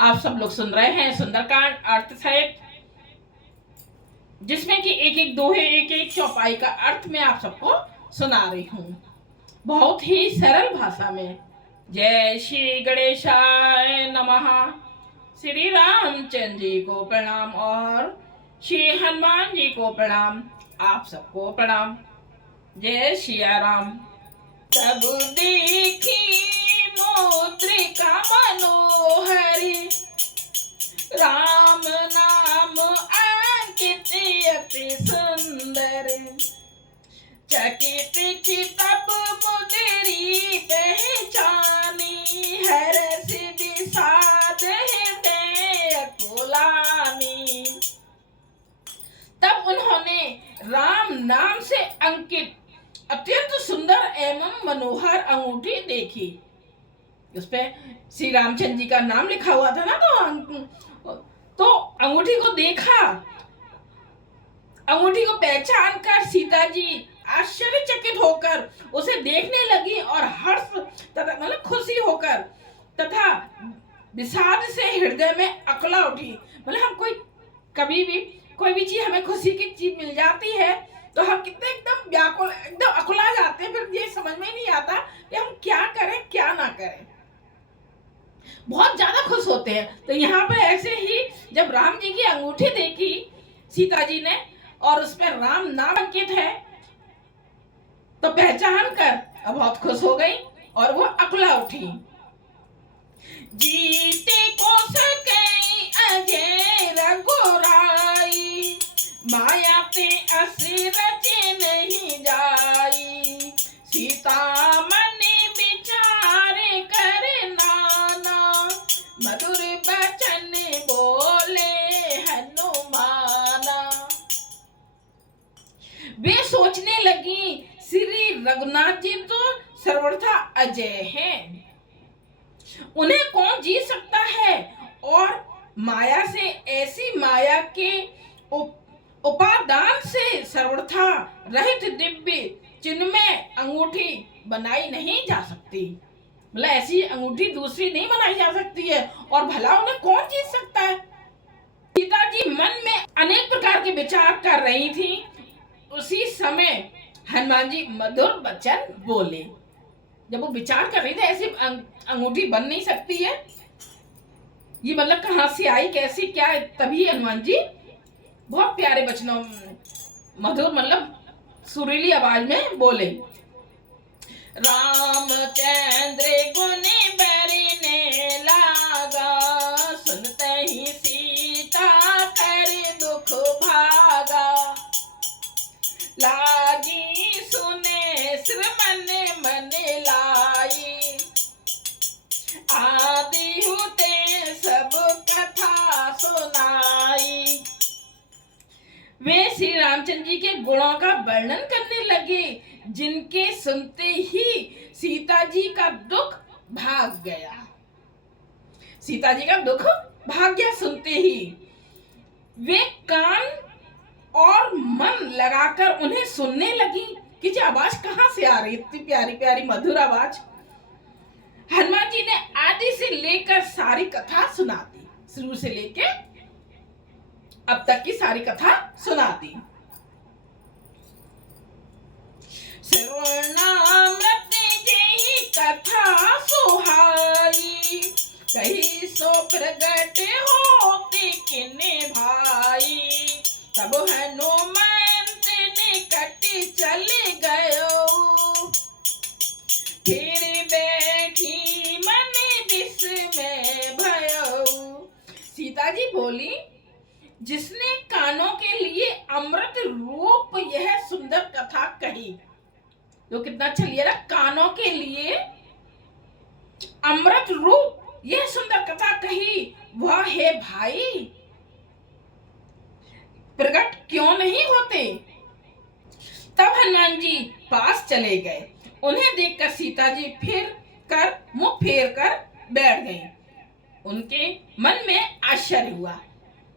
आप सब लोग सुन रहे हैं सुंदरकांड अर्थ सहित, जिसमें कि एक एक दोहे एक एक चौपाई का अर्थ मैं आप सबको सुना रही हूँ बहुत ही सरल भाषा में। जय श्री गणेशाय नमः। श्री रामचंद्र जी को प्रणाम और श्री हनुमान जी को प्रणाम। आप सबको प्रणाम। जय सिया राम। तब देखी मुद्रिका मनोहरी, राम नाम अंकित अति सुंदर। चकित चितप मुद्री पहचानी, हर्ष विषाद हृदय कुलानी। तब उन्होंने राम नाम से अंकित अत्यंत सुंदर एवं मनोहर अंगूठी देखी। उस पे श्री रामचंद्र जी का नाम लिखा हुआ था ना, तो अंगूठी को देखा। अंगूठी को पहचान कर सीता जी आश्चर्यचकित होकर उसे देखने लगी और हर्ष तथा मतलब खुशी होकर तथा विषाद से हृदय में अकला उठी। मतलब हम कभी भी कोई भी चीज हमें खुशी की चीज मिल जाती है तो हम कितने एकदम व्याकुल एकदम अकुला जाते हैं, फिर ये समझ में ही नहीं आता कि हम क्या करें क्या ना करें, बहुत ज्यादा खुश होते हैं। तो यहाँ पर ऐसे ही जब राम जी की अंगूठी देखी सीता जी ने और उस पर राम नाम अंकित है तो पहचान कर बहुत खुश हो गई और वो अकुला उठी। जीते को सके अजय रघुराई, माया पे असरच नहीं जाई। सीता मन विचार कर नाना, मधुर बचन बोले हनुमाना। वे सोचने लगी श्री रघुनाथ जी तो सर्वथा अजय हैं, उन्हें कौन जीत सकता है। और माया से ऐसी माया के उपादान से सर्वथा रहित दिव्य चिन्मय अंगूठी बनाई नहीं जा सकती। मतलब ऐसी अंगूठी दूसरी नहीं बनाई जा सकती है और भला उन्हें कौन जीत सकता है। सीता जी मन में अनेक प्रकार के विचार कर रही थी। उसी समय हनुमान जी मधुर वचन बोले। जब वो विचार कर रही थी ऐसी अंगूठी बन नहीं सकती है, ये मतलब कहाँ से आई कैसी क्या, तभी हनुमान जी बहुत प्यारे वचनों मधुर मतलब सुरीली आवाज में बोले। रामचंद्र गुण बरने लागा, सुनते ही सीता कर दुख भागा। लागी सुने श्रमन मन लाई, आदि होते सब कथा सुनाई। वे श्री रामचंद्र जी के गुणों का वर्णन करने लगे, जिनके सुनते ही सीता जी का दुख भाग गया। सीता जी का दुख भाग गया सुनते ही। वे कान और मन लगाकर उन्हें सुनने लगी कि ये आवाज कहाँ से आ रही, इतनी प्यारी प्यारी मधुर आवाज। हनुमान जी ने आदि से लेकर सारी कथा सुना दी, शुरू से लेके अब तक की सारी कथा सुना दी। श्रवणामृत जेहि कथा सुहाई, कही सो प्रगट होते किन्ने भाई। तब हनुमंत निकट चल गयो, फिर बैठी मन विस्मय भयो। सीता जी बोली, जिसने कानों के लिए अमृत रूप यह सुंदर कथा कही, तो कितना अच्छा लिया ना, कानों के लिए अमृत रूप यह सुंदर कथा कही, वह है भाई प्रकट क्यों नहीं होते। तब हनुमान जी पास चले गए। उन्हें देखकर सीता जी मुंह फेर कर बैठ गईं। उनके मन में आश्चर्य हुआ।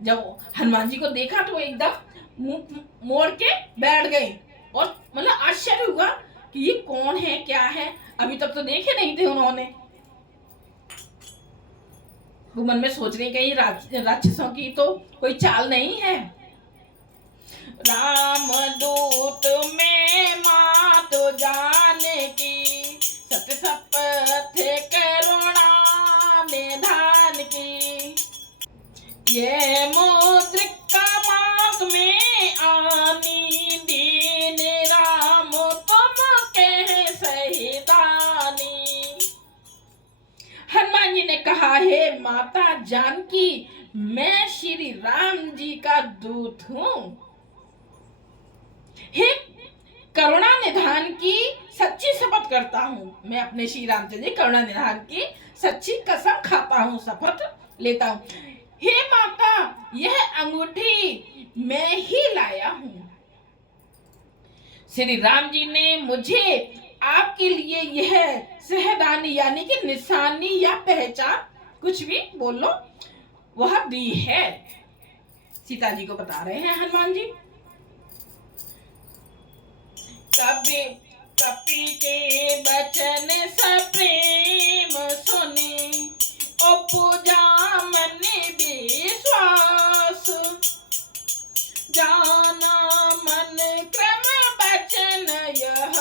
जब हनुमान जी को देखा तो एकदम मुंह मोड़ के बैठ गई और मतलब आश्चर्य हुआ कि ये कौन है क्या है, अभी तक तो देखे नहीं थे उन्होंने। वो मन में सोच रही कहीं राक्षसों की तो कोई चाल नहीं है। राम दूत में माँ तो जाने की, सत शपथ करुणा निधान की। ये मुद्रिका मात में आनी, दीन राम तुम के सही दानी। हनुमान जी ने कहा, हे माता जानकी, मैं श्री राम जी का दूत हूँ। हे करुणा निधान की सच्ची शपथ करता हूँ, मैं अपने श्री रामचंद्र जी करुणा निधान की सच्ची कसम खाता हूँ, शपथ लेता हूँ। हे माता, यह अंगूठी मैं ही लाया हूँ। श्री राम जी ने मुझे आपके लिए यह सहदानी यानी कि निशानी या पहचान, कुछ भी बोल लो, वह दी है। सीता जी को बता रहे हैं हनुमान जी। कभी कपि के बचन सप्रेम सुने, और पूजा मन विश्वास। जाना मन क्रम बचन यह,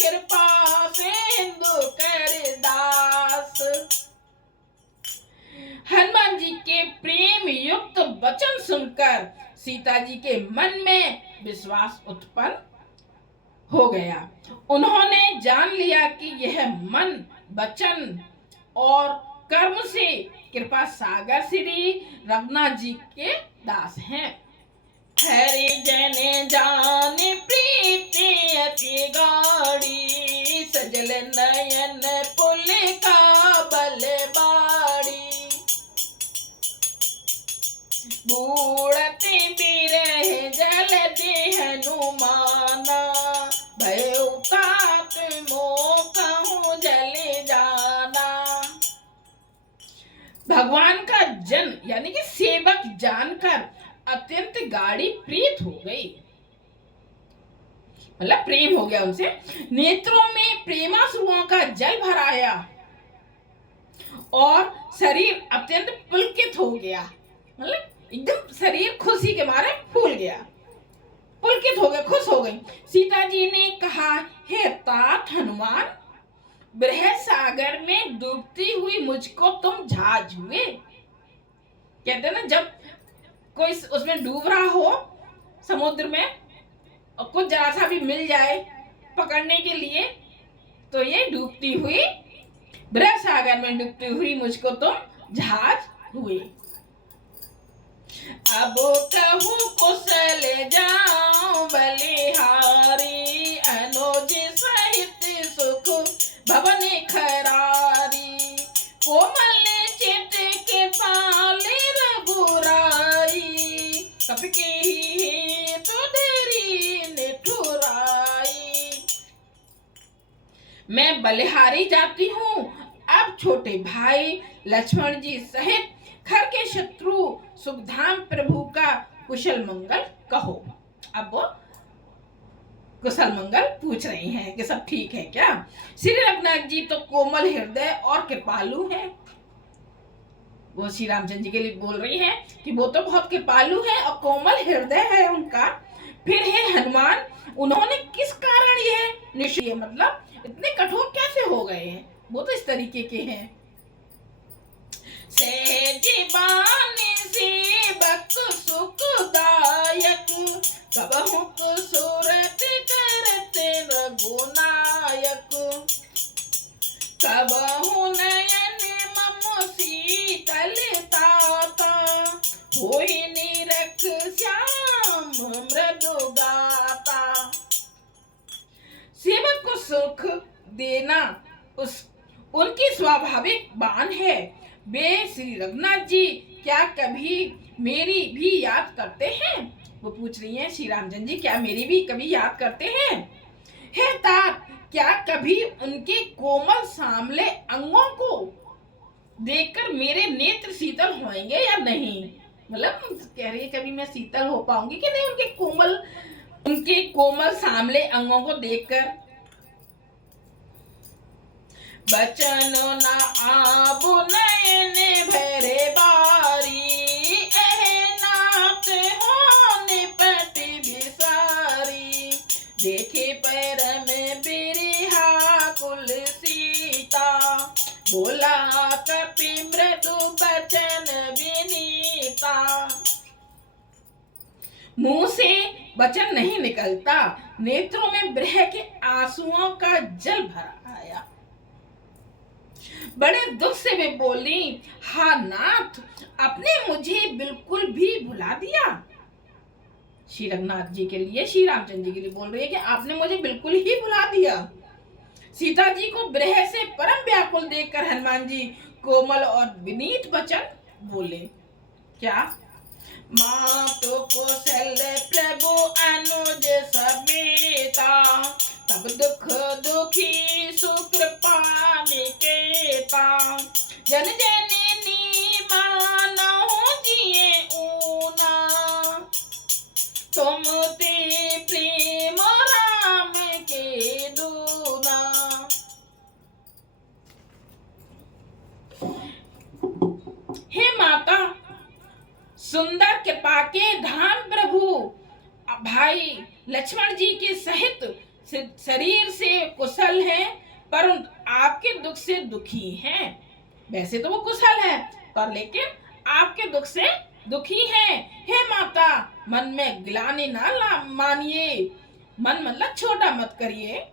कृपा सिंधु कर दास। हनुमान जी के प्रेम युक्त वचन सुनकर सीता जी के मन में विश्वास उत्पन्न हो गया। उन्होंने जान लिया कि यह मन, वचन और कर्म से कृपा सागर श्री रघुनाथ जी के दास हैं। हरि जन जान प्रीति अति गाढ़ी, सजल नयन पुल का बल बाड़ी। बूढ़ते बिरह जल दे हनुमाना, भय उतात मोह कहूँ जल जाना। भगवान का जन यानी कि सेवक जानकर अत्यंत गाढ़ी प्रीत हो गई, मतलब प्रेम हो गया उनसे। नेत्रों में प्रेमाश्रुओं का जल भर आया और शरीर अत्यंत पुलकित हो गया, मतलब एकदम शरीर खुशी के मारे फूल गया, पुलकित हो गए, खुश हो गई। सीता जी ने कहा, हे तात हनुमान, बृहद सागर में डूबती हुई मुझको तुम झाज हुए। कहते ना, जब कोई उसमें डूब रहा हो समुद्र में और कुछ जरा सा भी मिल जाए पकड़ने के लिए, तो ये डूबती हुई, बृहद सागर में डूबती हुई मुझको तुम झाज हुए। अब कहूँ कुशल जाऊं बलिहारी, अनुज सहित सुख भवन खरारी। कोमल चित के पाले रघुराई, कपि ही तुधरी निठुराई। मैं बलिहारी जाती हूँ, अब छोटे भाई लक्ष्मण जी सहित घर के शत्रु सुखधाम प्रभु का कुशल मंगल कहो। अब वो कुशल मंगल पूछ रही हैं कि सब ठीक है क्या। श्री रघुनाथ जी तो कोमल हृदय और कृपालु हैं। वो श्री रामचंद्र जी के लिए बोल रही हैं कि वो तो बहुत कृपालु है और कोमल हृदय है उनका। फिर है हनुमान, उन्होंने किस कारण यह निश्चय, मतलब इतने कठोर कैसे हो गए हैं, वो तो इस तरीके के हैं। सेवक सुखदायक, कबहु सूरत करते रघुनायक। कबहु नयन मम शीतलता, होई निरख श्याम मृदु गाता। सेवक को सुख देना उनकी स्वाभाविक बान है। वे श्री रघुनाथ जी क्या कभी मेरी भी याद करते हैं? वो पूछ रही हैं श्री रामचंद्र जी, क्या मेरी भी कभी याद करते हैं? हे तात, क्या कभी उनके कोमल सांवले अंगों को देखकर मेरे नेत्र शीतल होंगे या नहीं? मतलब कह रही है कभी मैं शीतल हो पाऊंगी कि नहीं उनके कोमल सांवले अंगों को देखकर। बचन न आबु नयन भरे बारी, एहे नाथ हो निपट बिसारी। देखे पैर में बिरहा कुल सीता, बोला कपि मृदु बचन विनीता। मुंह से वचन नहीं निकलता, नेत्रों में विरह के आंसुओं का जल भर आया। बड़े दुख से वे बोली, हा नाथ, आपने मुझे बिल्कुल भी भुला दिया। श्री रघुनाथ जी के लिए, श्री रामचंद्र जी के लिए बोल रही है कि आपने मुझे बिल्कुल ही भुला दिया। सीता जी को विरह से परम व्याकुल देखकर हनुमान जी कोमल और विनीत वचन बोले। क्या? मातु कौशल्य प्रभु अनुज समेता, तब दुख दुखी सुकृपा निकेता। जन जननी मानहु जिए ऊना, तुम ते प्रेम राम के दूना। हे माता, सुंदर कृपा के धाम प्रभु भाई लक्ष्मण जी के सहित शरीर से कुशल हैं, परंतु आपके दुख से दुखी हैं। वैसे तो वो कुशल है, पर लेकिन आपके दुख से दुखी हैं। हे माता, मन में ग्लानि ना मानिए, मन मतलब छोटा मत करिए।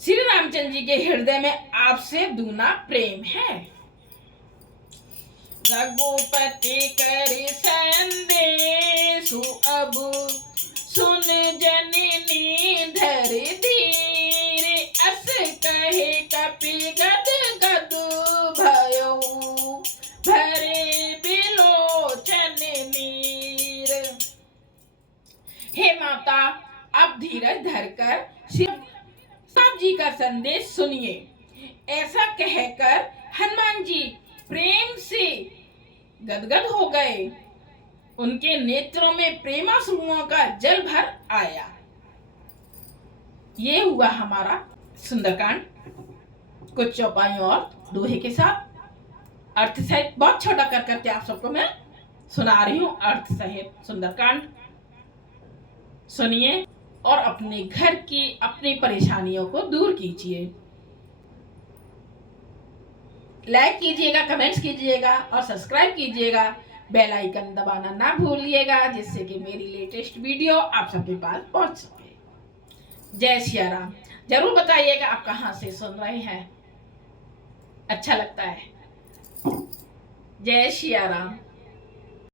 श्री रामचंद्र जी के हृदय में आपसे दूना प्रेम है। रघुपति करि संदेशु अब, सुन जननी धर धीर। अस कहे कपि गद गद भयो, भरे बिलोचन नीर। हे माता, अब धीरज धरकर सब जी का संदेश सुनिए। ऐसा कहकर हनुमान जी प्रेम से गदगद हो गए। उनके नेत्रों में प्रेमाश्रुओं का जल भर आया। ये हुआ हमारा सुंदरकांड, कुछ चौपाइयों और दोहे के साथ। अर्थ सहित बहुत छोटा कर करके आप सबको मैं सुना रही हूँ। अर्थ सहित सुंदरकांड सुनिए और अपने घर की अपनी परेशानियों को दूर कीजिए। लाइक कीजिएगा, कमेंट्स कीजिएगा और सब्सक्राइब कीजिएगा। बेल आइकन दबाना ना भूलिएगा, जिससे कि मेरी लेटेस्ट वीडियो आप सबके पास पहुंच सके। जय सिया राम। जरूर बताइएगा आप कहां से सुन रहे हैं, अच्छा लगता है। जय सिया राम।